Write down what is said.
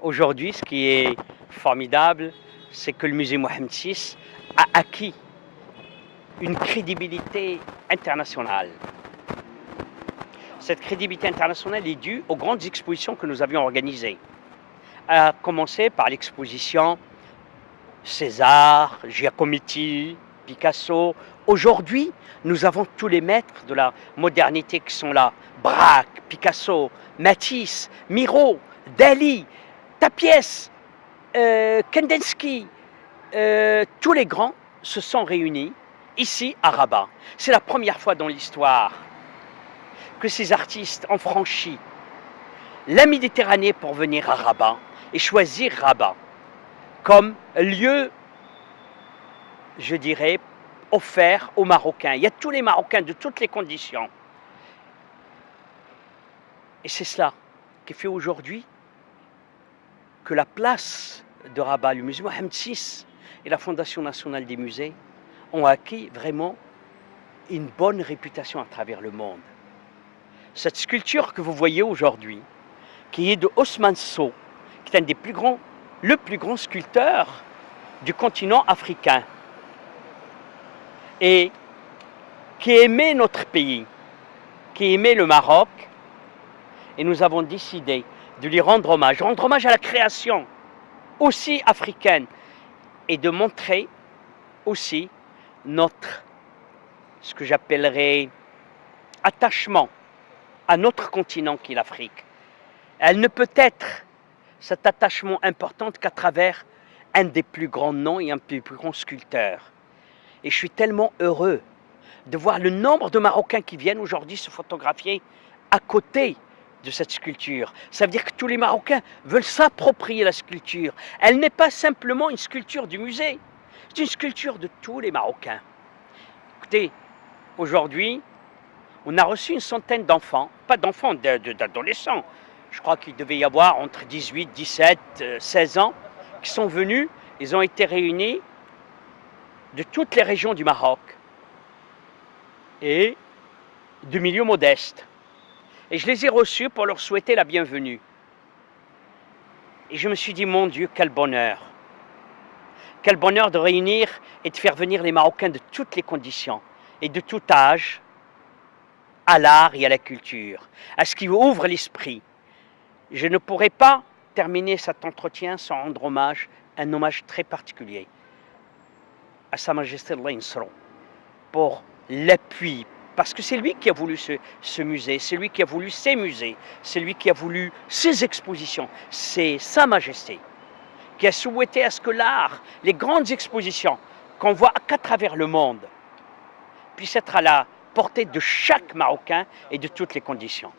Aujourd'hui, ce qui est formidable, c'est que le musée Mohamed VI a acquis une crédibilité internationale. Cette crédibilité internationale est due aux grandes expositions que nous avions organisées, à commencer par l'exposition César, Giacometti, Picasso. Aujourd'hui, nous avons tous les maîtres de la modernité qui sont là. Braque, Picasso, Matisse, Miro, Dali, Tapies, Kandinsky. Tous les grands se sont réunis ici à Rabat. C'est la première fois dans l'histoire que ces artistes ont franchi la Méditerranée pour venir à Rabat et choisir Rabat comme lieu, je dirais, offert aux Marocains. Il y a tous les Marocains de toutes les conditions. Et c'est cela qui fait aujourd'hui que la place de Rabat, le musée Mohamed VI et la Fondation nationale des musées ont acquis vraiment une bonne réputation à travers le monde. Cette sculpture que vous voyez aujourd'hui, qui est de Ousmane Sow, qui est un des plus grands, le plus grand sculpteur du continent africain, et qui aimait notre pays, qui aimait le Maroc, et nous avons décidé de lui rendre hommage à la création aussi africaine, et de montrer aussi notre, ce que j'appellerais, attachement à notre continent qui est l'Afrique. Elle ne peut être cet attachement important qu'à travers un des plus grands noms et un des plus grands sculpteurs. Et je suis tellement heureux de voir le nombre de Marocains qui viennent aujourd'hui se photographier à côté de cette sculpture. Ça veut dire que tous les Marocains veulent s'approprier la sculpture. Elle n'est pas simplement une sculpture du musée, c'est une sculpture de tous les Marocains. Écoutez, aujourd'hui, on a reçu une centaine d'enfants, pas d'enfants, d'adolescents. Je crois qu'il devait y avoir entre 18, 17, 16 ans qui sont venus. Ils ont été réunis de toutes les régions du Maroc et de milieux modestes. Et je les ai reçus pour leur souhaiter la bienvenue. Et je me suis dit, mon Dieu, quel bonheur de réunir et de faire venir les Marocains de toutes les conditions et de tout âge à l'art et à la culture, à ce qui ouvre l'esprit. Je ne pourrais pas terminer cet entretien sans rendre hommage, un hommage très particulier à Sa Majesté l'Insro pour l'appui, parce que c'est lui qui a voulu ce musée, c'est lui qui a voulu ces musées, c'est lui qui a voulu ces expositions, c'est Sa Majesté qui a souhaité à ce que l'art, les grandes expositions qu'on voit qu'à travers le monde, puissent être à la portée de chaque Marocain et de toutes les conditions.